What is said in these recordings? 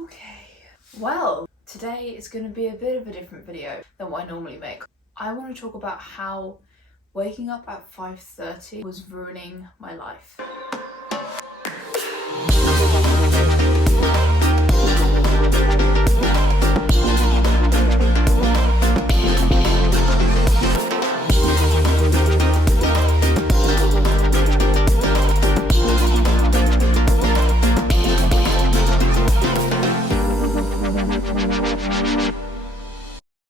Okay, well, today is going to be a bit of a different video than what I normally make. I want to talk about how waking up at 5:30 was ruining my life.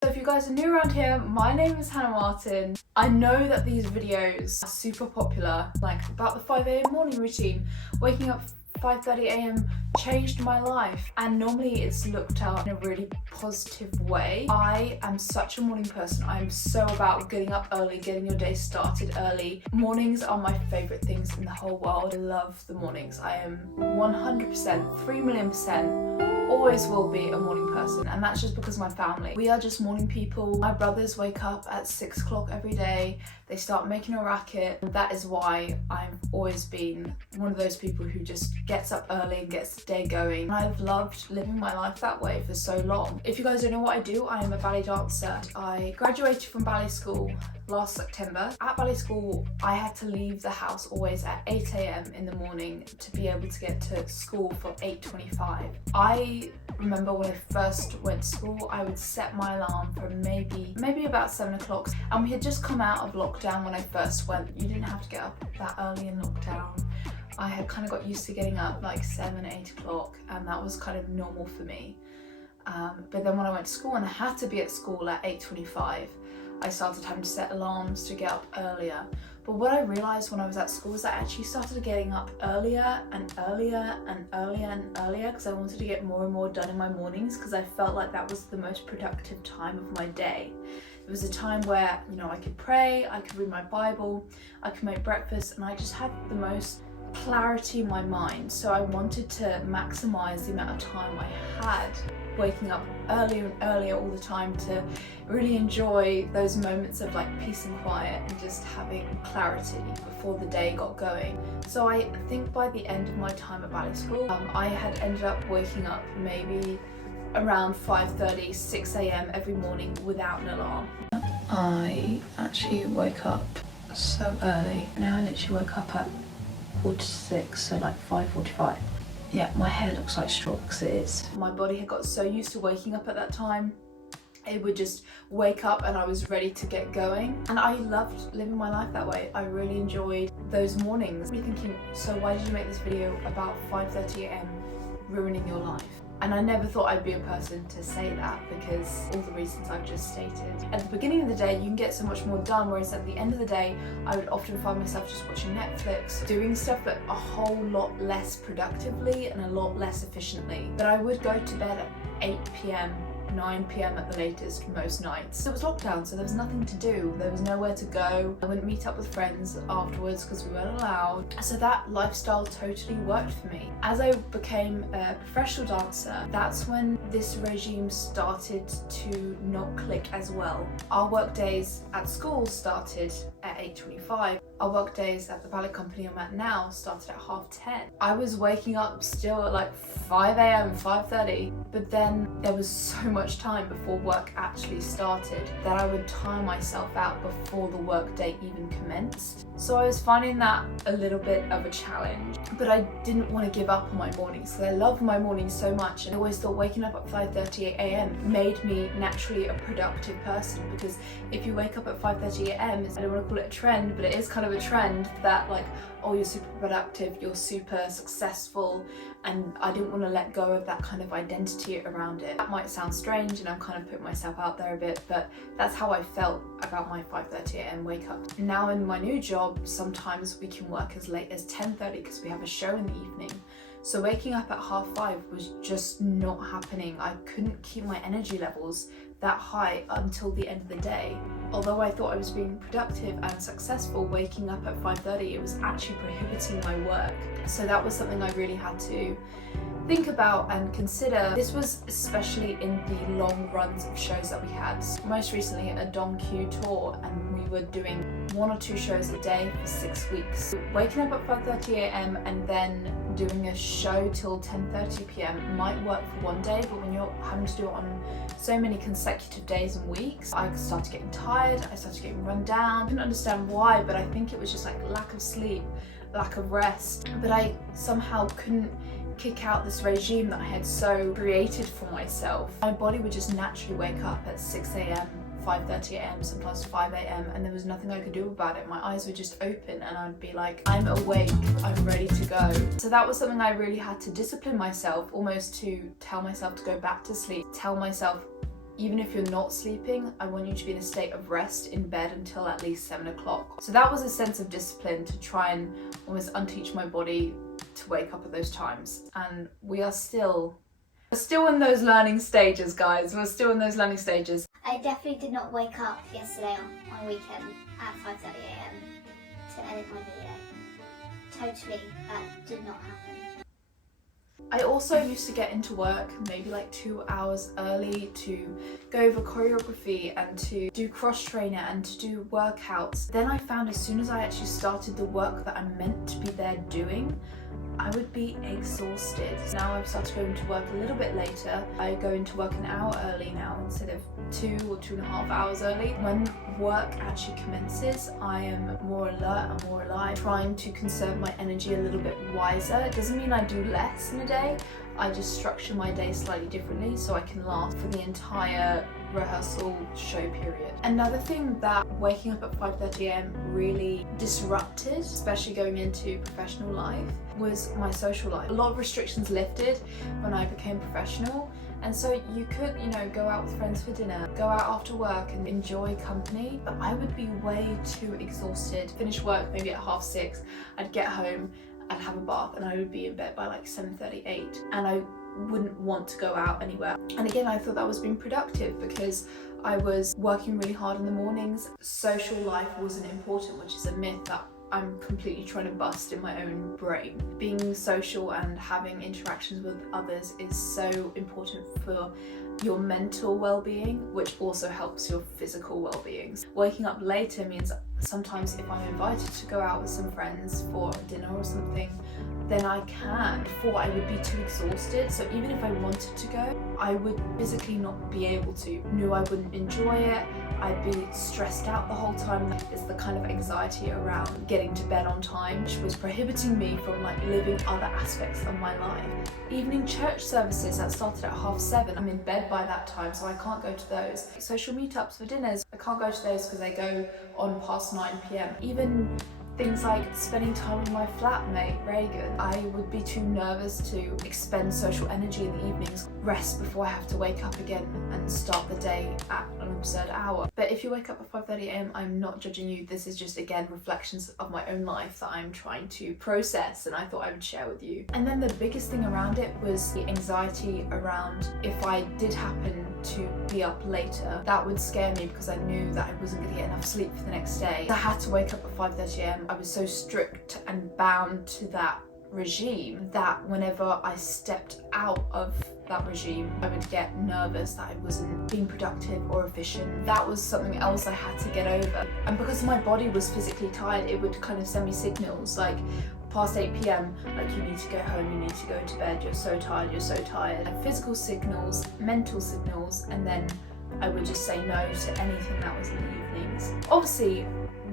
If you guys are new around here, my name is Hannah Martin. I know that these videos are super popular, like about the 5 a.m. morning routine. Waking up 5:30 a.m. changed my life, and normally it's looked at in a really positive way. I am such a morning person. I am so about getting up early, getting your day started early. Mornings are my favorite things in the whole world. I love the mornings. I am 100%, 3,000,000% always will be a morning person, and that's just because of my family. We are just morning people. My brothers wake up at 6 o'clock every day. They start making a racket. That is why I've always been one of those people who just gets up early and gets the day going. I've loved living my life that way for so long. If you guys don't know what I do, I am a ballet dancer. I graduated from ballet school last September. At ballet school, I had to leave the house always at 8 a.m. in the morning to be able to get to school for 8:25. I remember when I first went to school, I would set my alarm for maybe about 7 o'clock. And we had just come out of lockdown when I first went. You didn't have to get up that early in lockdown. I had kind of got used to getting up like 7, 8 o'clock, and that was kind of normal for me. But then when I went to school and I had to be at school at 8:25, I started having to set alarms to get up earlier. But what I realised when I was at school is I actually started getting up earlier and earlier and earlier and earlier because I wanted to get more and more done in my mornings, because I felt like that was the most productive time of my day. It was a time where, you know, I could pray, I could read my Bible, I could make breakfast, and I just had the most clarity in my mind. So I wanted to maximise the amount of time I had waking up earlier and earlier all the time to really enjoy those moments of like peace and quiet and just having clarity before the day got going. So I think by the end of my time at ballet school, I had ended up waking up maybe around 5:30, 6 a.m. every morning without an alarm. I actually woke up so early. Now I literally woke up at 4:46, so like 5:45. Yeah, my hair looks like straw because it is. My body had got so used to waking up at that time. It would just wake up and I was ready to get going. And I loved living my life that way. I really enjoyed those mornings. I'm thinking, so why did you make this video about 5:30 a.m. ruining your life? And I never thought I'd be a person to say that, because all the reasons I've just stated. At the beginning of the day, you can get so much more done, whereas at the end of the day, I would often find myself just watching Netflix, doing stuff but a whole lot less productively and a lot less efficiently. But I would go to bed at 8 p.m, 9 p.m. at the latest most nights. It was lockdown, so there was nothing to do. There was nowhere to go. I wouldn't meet up with friends afterwards because we weren't allowed. So that lifestyle totally worked for me. As I became a professional dancer, that's when this regime started to not click as well. Our work days at school started at 8:25. Our work days at the ballet company I'm at now started at 10:30. I was waking up still at like 5 a.m, 5:30, but then there was so much time before work actually started that I would tire myself out before the work day even commenced. So I was finding that a little bit of a challenge, but I didn't want to give up on my mornings because I love my mornings so much, and I always thought waking up at 5:30 a.m. made me naturally a productive person, because if you wake up at 5:30 a.m, I don't want to call it a trend, but it is kind of a trend that like, oh, you're super productive, you're super successful, and I didn't want to let go of that kind of identity around it. That might sound strange, and I'm kind of putting myself out there a bit, but that's how I felt about my 5:30 a.m. wake up. Now in my new job, sometimes we can work as late as 10:30 because we have a show in the evening. So waking up at 5:30 was just not happening. I couldn't keep my energy levels that high until the end of the day. Although I thought I was being productive and successful, waking up at 5:30, it was actually prohibiting my work. So that was something I really had to think about and consider. This was especially in the long runs of shows that we had. Most recently a Dom Q tour, and we were doing 1 or 2 shows a day for 6 weeks. Waking up at 5:30 a.m. and then doing a show till 10:30 p.m. might work for one day, but when you're having to do it on so many consecutive days and weeks, I started getting tired, I started getting run down. I didn't understand why, but I think it was just like lack of sleep, lack of rest. But I somehow couldn't kick out this regime that I had so created for myself. My body would just naturally wake up at 6 a.m. 5:30 a.m, sometimes 5 a.m, and there was nothing I could do about it. My eyes would just open and I'd be like, I'm awake, I'm ready to go. So that was something I really had to discipline myself, almost to tell myself to go back to sleep, tell myself, even if you're not sleeping, I want you to be in a state of rest in bed until at least 7 o'clock. So that was a sense of discipline to try and almost unteach my body to wake up at those times. And we're still in those learning stages, guys. We're still in those learning stages. I definitely did not wake up yesterday on a weekend at 5:30 a.m. to edit my video. Totally, that did not happen. I also used to get into work maybe like 2 hours early to go over choreography and to do cross trainer and to do workouts. Then I found as soon as I actually started the work that I'm meant to be there doing, I would be exhausted. Now I've started going to work a little bit later. I go into work an hour early now instead of 2 or 2.5 hours early. When work actually commences, I am more alert and more alive, trying to conserve my energy a little bit wiser. It doesn't mean I do less in a day. I just structure my day slightly differently so I can last for the entire rehearsal show period. Another thing that waking up at 5:30 a.m. really disrupted, especially going into professional life, was my social life. A lot of restrictions lifted when I became professional, and so you could, go out with friends for dinner, go out after work and enjoy company, but I would be way too exhausted. Finish work maybe at 6:30, I'd get home, I'd have a bath, and I would be in bed by like 7:30, 8, and I wouldn't want to go out anywhere. And again, I thought that was being productive because I was working really hard in the mornings. Social life wasn't important, which is a myth that I'm completely trying to bust in my own brain. Being social and having interactions with others is so important for your mental well-being, which also helps your physical well-being. Waking up later means sometimes if I'm invited to go out with some friends for dinner or something, then I can. Before, I would be too exhausted, so even if I wanted to go, I would physically not be able to. Knew I wouldn't enjoy it, I'd be stressed out the whole time. It's the kind of anxiety around getting to bed on time, which was prohibiting me from living other aspects of my life. Evening church services that started at 7:30, I'm in bed by that time, so I can't go to those. Social meetups for dinners, I can't go to those because they go on past 9 p.m. Even things like spending time with my flatmate, Reagan, I would be too nervous to expend social energy in the evenings, rest before I have to wake up again and start the day at an absurd hour. But if you wake up at 5:30 a.m, I'm not judging you. This is just, again, reflections of my own life that I'm trying to process, and I thought I would share with you. And then the biggest thing around it was the anxiety around if I did happen to be up later, that would scare me because I knew that I wasn't going to get enough sleep for the next day. I had to wake up at 5:30 a.m. I was so strict and bound to that regime that whenever I stepped out of that regime, I would get nervous that I wasn't being productive or efficient. That was something else I had to get over. And because my body was physically tired, it would kind of send me signals like past 8 p.m, like you need to go home, you need to go to bed, you're so tired, you're so tired. And physical signals, mental signals, and then I would just say no to anything that was in the evenings. Obviously,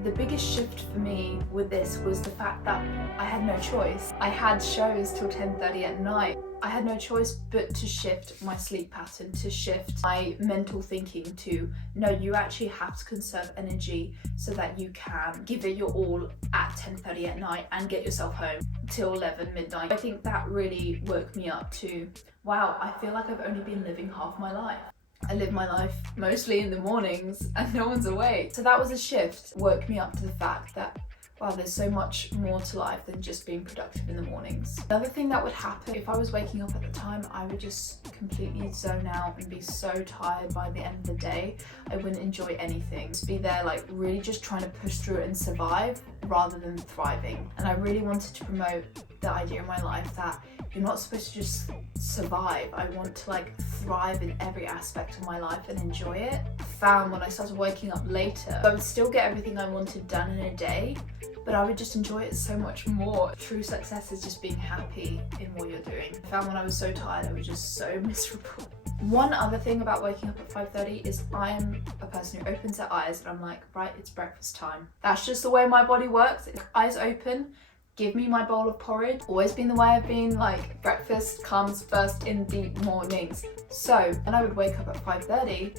the biggest shift for me with this was the fact that I had no choice. I had shows till 10:30 at night. I had no choice but to shift my sleep pattern, to shift my mental thinking to, no, you actually have to conserve energy so that you can give it your all at 10:30 at night and get yourself home till 11 midnight. I think that really woke me up to, wow, I feel like I've only been living half my life. I live my life mostly in the mornings and no one's awake. So that was a shift, woke me up to the fact that, wow, there's so much more to life than just being productive in the mornings. Another thing that would happen, if I was waking up at the time, I would just completely zone out and be so tired by the end of the day. I wouldn't enjoy anything. Just be there really just trying to push through it and survive rather than thriving. And I really wanted to promote the idea in my life that you're not supposed to just survive. I want to thrive in every aspect of my life and enjoy it. I found when I started waking up later, I would still get everything I wanted done in a day, but I would just enjoy it so much more. True success is just being happy in what you're doing. I found when I was so tired, I was just so miserable. One other thing about waking up at 5:30 is I'm a person who opens their eyes and I'm like, right, it's breakfast time. That's just the way my body works. Eyes open, give me my bowl of porridge. Always been the way I've been, like breakfast comes first in the mornings. So when I would wake up at 5:30,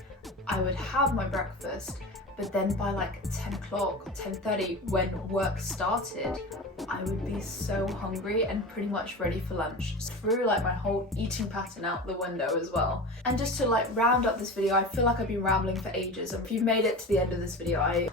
I would have my breakfast, but then by like 10 o'clock, 10:30 when work started, I would be so hungry and pretty much ready for lunch. Threw like my whole eating pattern out the window as well. And just to like round up this video, I feel like I've been rambling for ages, and if you've made it to the end of this video,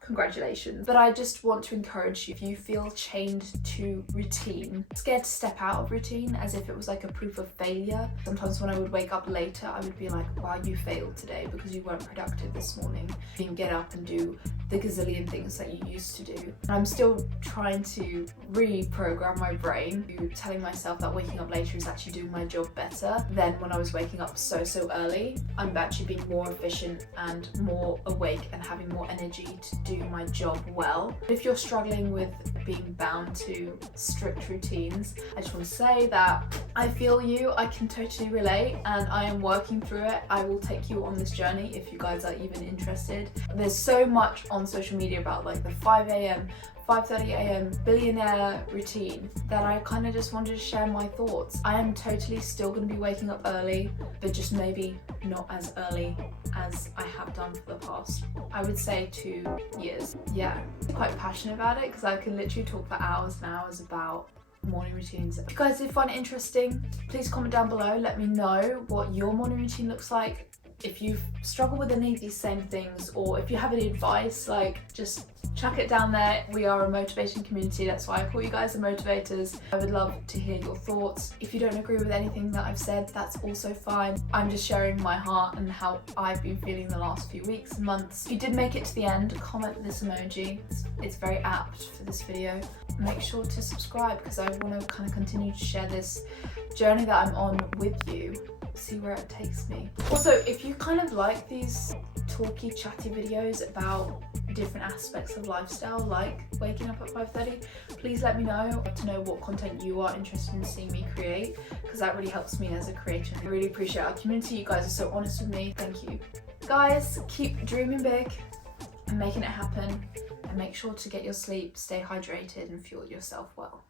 congratulations. But I just want to encourage you, if you feel chained to routine, scared to step out of routine as if it was like a proof of failure. Sometimes when I would wake up later, I would be like, wow, you failed today because you weren't productive this morning. You didn't get up and do the gazillion things that you used to do. And I'm still trying to reprogram my brain to telling myself that waking up later is actually doing my job better than when I was waking up so early. I'm actually being more efficient and more awake and having more energy to do my job well. If you're struggling with being bound to strict routines, I just want to say that I feel you, I can totally relate, and I am working through it. I will take you on this journey if you guys are even interested. There's so much on social media about like the 5 a.m, 5:30 a.m. billionaire routine that I kind of just wanted to share my thoughts. I am totally still going to be waking up early, but just maybe not as early as I have done for the past, I would say, 2 years. Yeah, I'm quite passionate about it because I can literally talk for hours and hours about morning routines. If you guys did find it interesting, please comment down below, let me know what your morning routine looks like. If you've struggled with any of these same things, or if you have any advice, like just chuck it down there. We are a motivation community, that's why I call you guys the motivators. I would love to hear your thoughts. If you don't agree with anything that I've said, that's also fine. I'm just sharing my heart and how I've been feeling the last few weeks and months. If you did make it to the end, comment this emoji. It's very apt for this video. Make sure to subscribe because I want to kind of continue to share this journey that I'm on with you. See where it takes me. Also, if you kind of like these talky, chatty videos about different aspects of lifestyle, like waking up at 5:30, please let me know. I'd like to know what content you are interested in seeing me create, because that really helps me as a creator. I really appreciate our community. You guys are so honest with me. Thank you. Guys, keep dreaming big and making it happen, and make sure to get your sleep, stay hydrated, and fuel yourself well.